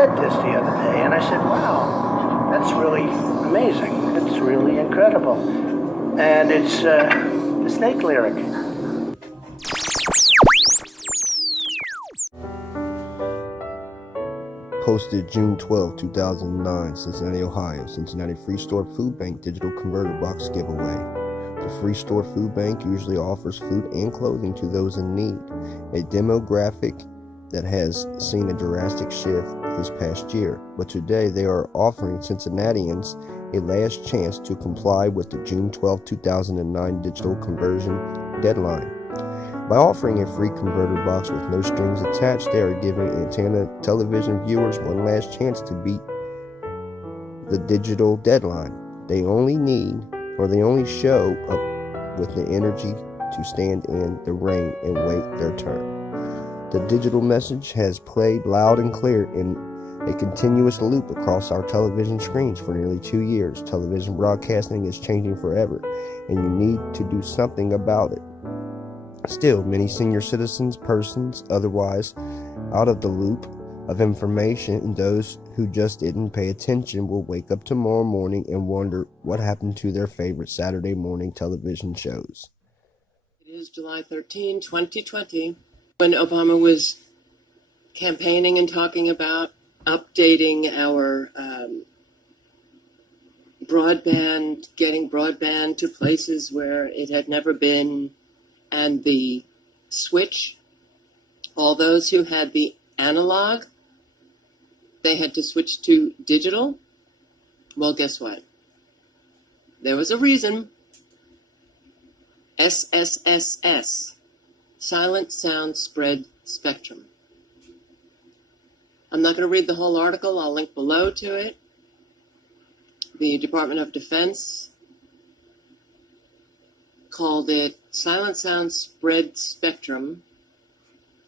read this the other day, and I said, wow, that's really amazing. It's really incredible. And it's the snake lyric. Posted June 12, 2009, Cincinnati, Ohio. Cincinnati Free Store Food Bank Digital Converter Box Giveaway. The Free Store Food Bank usually offers food and clothing to those in need, a demographic that has seen a drastic shift this past year. But today they are offering Cincinnatians a last chance to comply with the June 12, 2009 digital conversion deadline. By offering a free converter box with no strings attached, they are giving antenna television viewers one last chance to beat the digital deadline. They only show up with the energy to stand in the rain and wait their turn. The digital message has played loud and clear in a continuous loop across our television screens for nearly 2 years. Television broadcasting is changing forever, and you need to do something about it. Still, many senior citizens, persons otherwise out of the loop of information, and those who just didn't pay attention will wake up tomorrow morning and wonder what happened to their favorite Saturday morning television shows. It is July 13, 2020, when Obama was campaigning and talking about updating our broadband, getting broadband to places where it had never been, and the switch. All those who had the analog, they had to switch to digital. Well, guess what? There was a reason. SSSS, Silent Sound Spread Spectrum. I'm not going to read the whole article. I'll link below to it. The Department of Defense called it Silent Sound Spread Spectrum,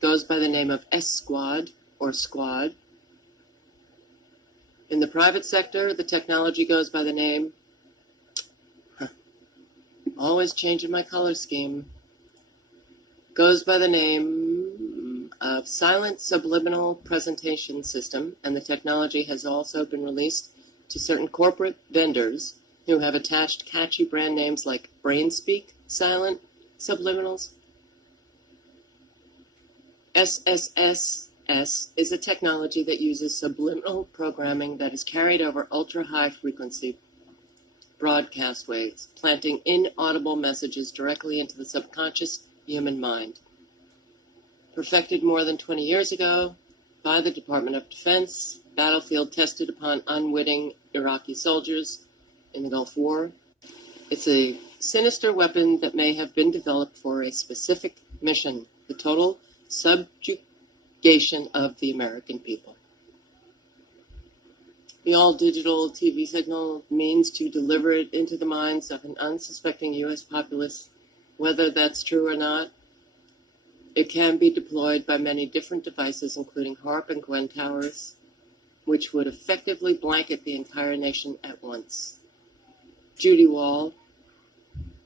goes by the name of S-Squad or Squad. In the private sector, the technology goes by the name, always changing my color scheme, goes by the name of Silent Subliminal Presentation System, and the technology has also been released to certain corporate vendors who have attached catchy brand names like BrainSpeak, Silent Subliminals. SSSS is a technology that uses subliminal programming that is carried over ultra-high frequency broadcast waves, planting inaudible messages directly into the subconscious human mind. Perfected more than 20 years ago by the Department of Defense, battlefield tested upon unwitting Iraqi soldiers in the Gulf War. It's a sinister weapon that may have been developed for a specific mission, the total subjugation of the American people. The all-digital TV signal means to deliver it into the minds of an unsuspecting U.S. populace. Whether that's true or not, it can be deployed by many different devices, including HAARP and Gwen towers, which would effectively blanket the entire nation at once. Judy Wall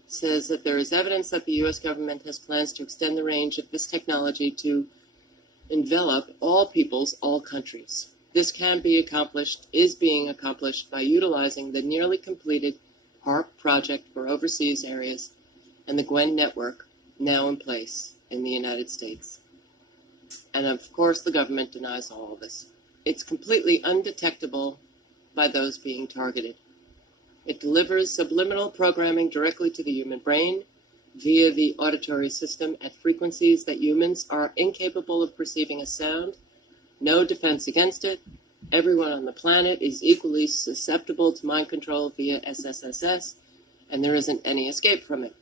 says that there is evidence that the U.S. government has plans to extend the range of this technology to envelop all peoples, all countries. This can be accomplished, is being accomplished by utilizing the nearly completed HAARP project for overseas areas and the Gwen network now in place in the United States. And of course, the government denies all of this. It's completely undetectable by those being targeted. It delivers subliminal programming directly to the human brain via the auditory system at frequencies that humans are incapable of perceiving as sound. No defense against it. Everyone on the planet is equally susceptible to mind control via SSSS, and there isn't any escape from it.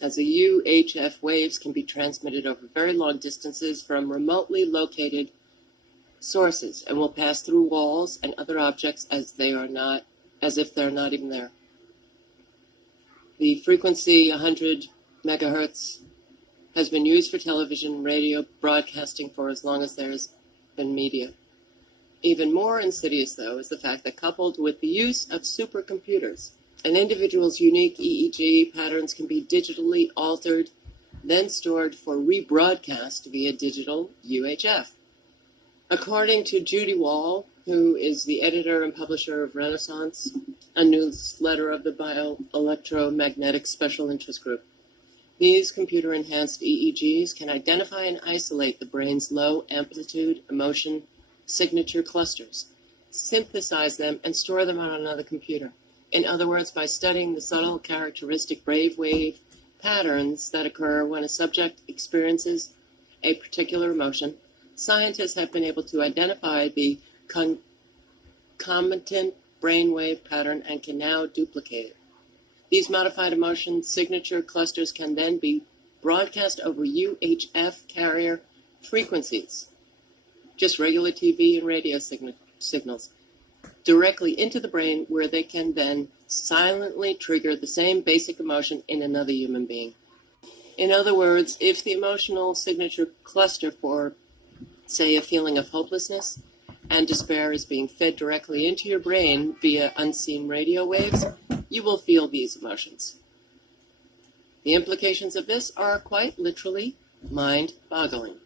As the UHF waves can be transmitted over very long distances from remotely located sources and will pass through walls and other objects as if they're not even there. The frequency 100 megahertz has been used for television and radio broadcasting for as long as there's been media. Even more insidious, though, is the fact that coupled with the use of supercomputers, an individual's unique EEG patterns can be digitally altered, then stored for rebroadcast via digital UHF. According to Judy Wall, who is the editor and publisher of Renaissance, a newsletter of the Bioelectromagnetic Special Interest Group, these computer-enhanced EEGs can identify and isolate the brain's low-amplitude emotion signature clusters, synthesize them, and store them on another computer. In other words, by studying the subtle characteristic brainwave patterns that occur when a subject experiences a particular emotion, scientists have been able to identify the concomitant brainwave pattern and can now duplicate it. These modified emotion signature clusters can then be broadcast over UHF carrier frequencies, just regular TV and radio signals, directly into the brain, where they can then silently trigger the same basic emotion in another human being. In other words, if the emotional signature cluster for, say, a feeling of hopelessness and despair is being fed directly into your brain via unseen radio waves, you will feel these emotions. The implications of this are quite literally mind-boggling.